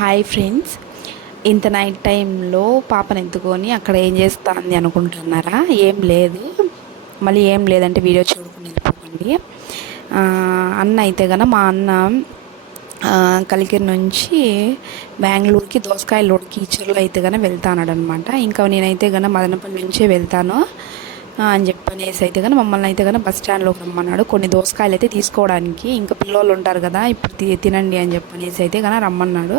Hi friends, ఇంత night టైంలో పాపను ఎత్తుకొని అక్కడ ఏం చేస్తుంది అనుకుంటున్నారా? ఏం లేదు. మళ్ళీ ఏం లేదంటే వీడియో చూడుకుని వెళ్ళిపోకండి. అన్న అయితే మా అన్న కలికిరి నుంచి బెంగళూరుకి దోసకాయ లోడ్కి ఈచర్లో అయితే వెళ్తాన్నాడు అనమాట. ఇంకా నేనైతే మదనపల్లి నుంచే వెళ్తాను అని చెప్పనేసి అయితే మమ్మల్ని అయితే బస్ స్టాండ్లోకి రమ్మన్నాడు. కొన్ని దోసకాయలు అయితే తీసుకోవడానికి, ఇంకా పిల్లలు ఉంటారు కదా, ఇప్పుడు తినండి అని చెప్పనేసి అయితే రమ్మన్నాడు.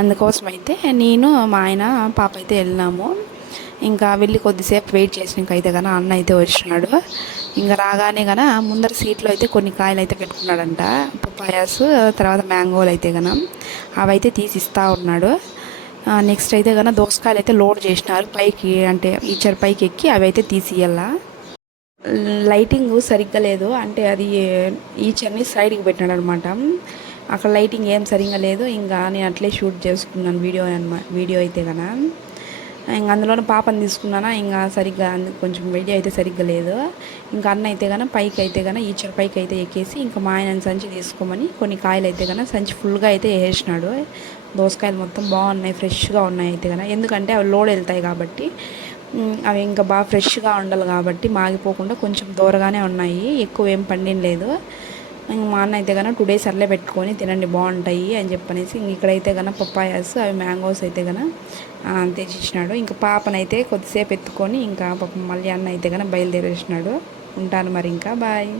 అందుకోసం అయితే నేను మా ఆయన పాప అయితే వెళ్ళినాము. ఇంకా వెళ్ళి కొద్దిసేపు వెయిట్ చేసినాక అయితే అన్న అయితే వచ్చినాడు. ఇంకా రాగానే ముందర సీట్లో అయితే కొన్ని కాయలు అయితే పెట్టుకున్నాడంట, పపాయాస్, తర్వాత మ్యాంగోలు అయితే అవి అయితే తీసి ఇస్తూ ఉన్నాడు. నెక్స్ట్ అయితే దోసకాయలు అయితే లోడ్ చేసినారు పైకి, అంటే ఈచర్ పైకి ఎక్కి అవి అయితే తీసియాల. లైటింగ్ సరిగ్గా లేదు, అంటే అది ఈచర్ని సైడ్కి పెట్టినాడు అనమాట. అక్కడ లైటింగ్ ఏం సరిగ్గా లేదు. ఇంకా నేను అట్లే షూట్ చేసుకున్నాను వీడియో అయితే ఇంకా అందులోనే పాపని తీసుకున్నానా, ఇంకా సరిగ్గా కొంచెం వీడియో అయితే సరిగ్గా లేదు. ఇంకా అన్న అయితే పైకి అయితే ఈచర్ పైకి అయితే ఎక్కేసి ఇంకా మా ఆయన సంచి తీసుకోమని కొన్ని కాయలు అయితే సంచి ఫుల్గా అయితే వేసినాడు. దోసకాయలు మొత్తం బాగున్నాయి, ఫ్రెష్గా ఉన్నాయి అయితే ఎందుకంటే అవి లోడ్ వెళ్తాయి కాబట్టి అవి ఇంకా బాగా ఫ్రెష్గా ఉండాలి కాబట్టి మాగిపోకుండా కొంచెం దూరగానే ఉన్నాయి, ఎక్కువ ఏం పండిన. మా అన్న అయితే 2 days అట్లే పెట్టుకొని తినండి బాగుంటాయి అని చెప్పనేసి ఇక్కడైతే పప్పాయాస్, అవి మ్యాంగోస్ అయితే తెచ్చిచ్చినాడు. ఇంకా పాపనైతే కొద్దిసేపు ఎత్తుకొని ఇంకా పాపం మళ్ళీ అన్న అయితే బయలుదేరేసినాడు. ఉంటాను మరి, ఇంకా బాయ్.